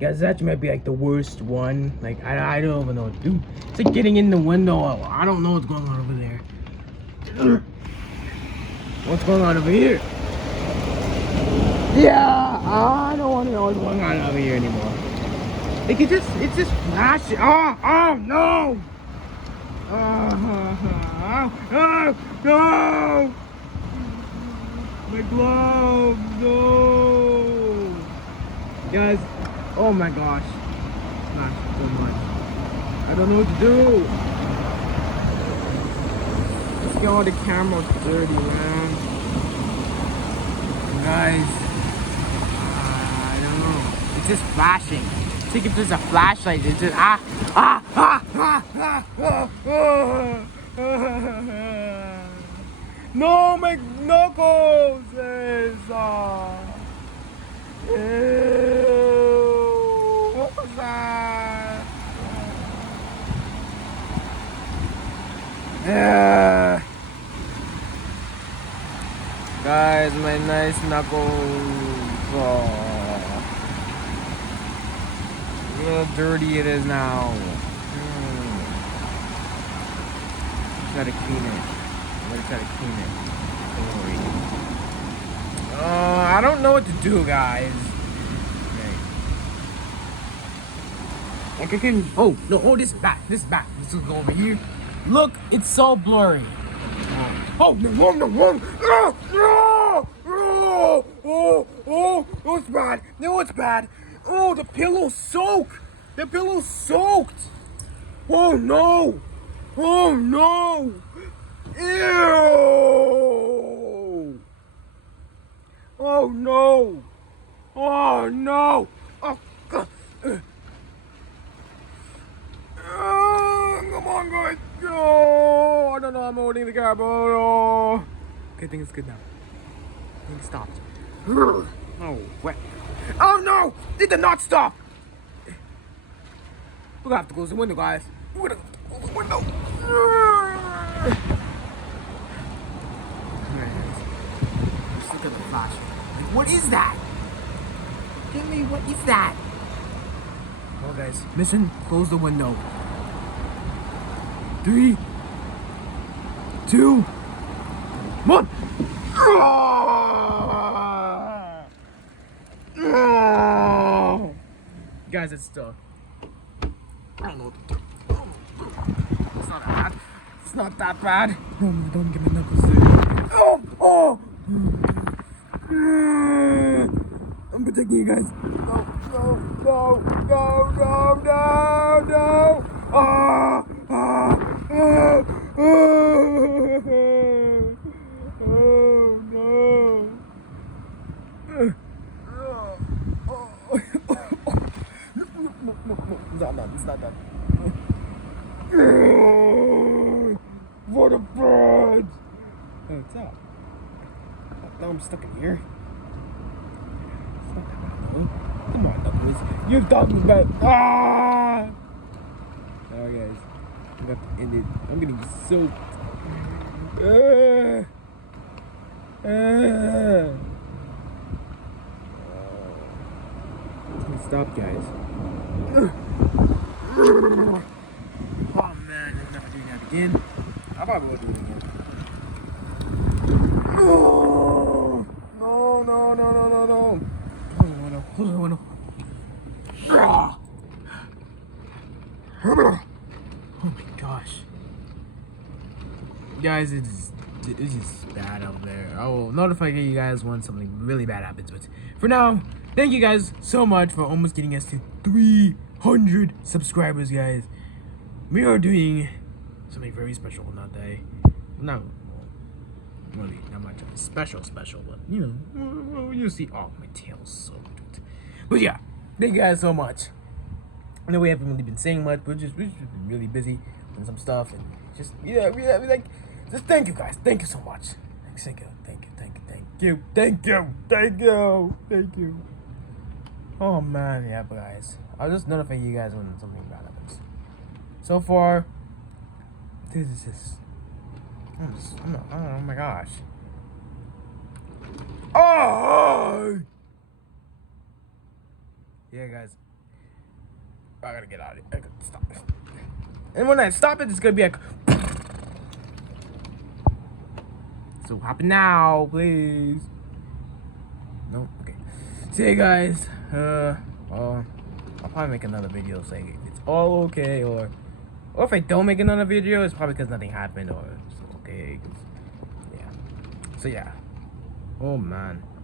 Guys, that might be like the worst one. Like I don't even know what to do. It's like getting in the window. I don't know what's going on over there. What's going on over here? Yeah, I don't want to know what's going on over here anymore. Like it's just flashing. Oh no! No! My gloves, no! Guys, oh my gosh. Not so much. I don't know what to do. Let's get all the cameras dirty, man. Guys, I don't know. It's just flashing. It's like if there's a flashlight, it's just No, my knuckles is ew. What was that? Yeah. Guys, my nice knuckles. Look how dirty it is now. Gotta clean it. I'm gonna try to clean it. Don't worry. I don't know what to do, guys. Okay. Like I can. Oh no! Oh, this is bad. This is bad. Let's go over here. Look, it's so blurry. Oh no! No! No! No! Oh! Oh! It's bad. No, it's bad. Oh, the pillow's soaked. The pillow's soaked. Oh no! Oh no! Ew! Oh no! Oh no! Oh, God. Come on, guys! Oh, I don't know. I'm holding the camera. Oh. Okay, I think it's good now. I think it stopped. Oh, what? Oh no! It did not stop! We're gonna have to close the window, guys. We're gonna close the window. Just look at the flash. Like, what is that? Tell me, what is that? Well, guys, listen. Close the window. 3, 2, 1. Guys, it's stuck. I don't know what to do. It's not bad. It's not that bad. No, don't get my knuckles dirty. Oh! I'm protecting you guys. No. Oh no. It's not done. What a bird! Oh, what's up? Now I'm stuck in here. It's not that bad though. Come on, Knuckles. You're talking about. Alright, guys. I'm gonna have to end it. I'm getting soaked. Stop, guys. Oh man, I'm never doing that again. I probably won't do it again. No. Hold on. Oh my gosh. Guys, it's just bad out there. I will notify you guys when something really bad happens. But for now, thank you guys so much for almost getting us to 300 subscribers, guys. We are doing something very special on that day. No, really, not much special, but you know, you'll see. Oh, my tail's so good. But yeah, thank you guys so much. I know we haven't really been saying much, but we've just been really busy on some stuff, and just we like, just thank you guys. Thank you so much. Thank you. Oh man, yeah, but guys, I'll just notify you guys when something bad happens. So far, this is just, oh my gosh. Oh! Yeah, guys. I gotta get out of it. I gotta stop this. And when I stop it, it's gonna be like. So hop in now, please. No, okay. See you guys. Well, I'll probably make another video saying if it's all okay, or if I don't make another video, it's probably because nothing happened, or it's okay. Yeah. So yeah. Oh man.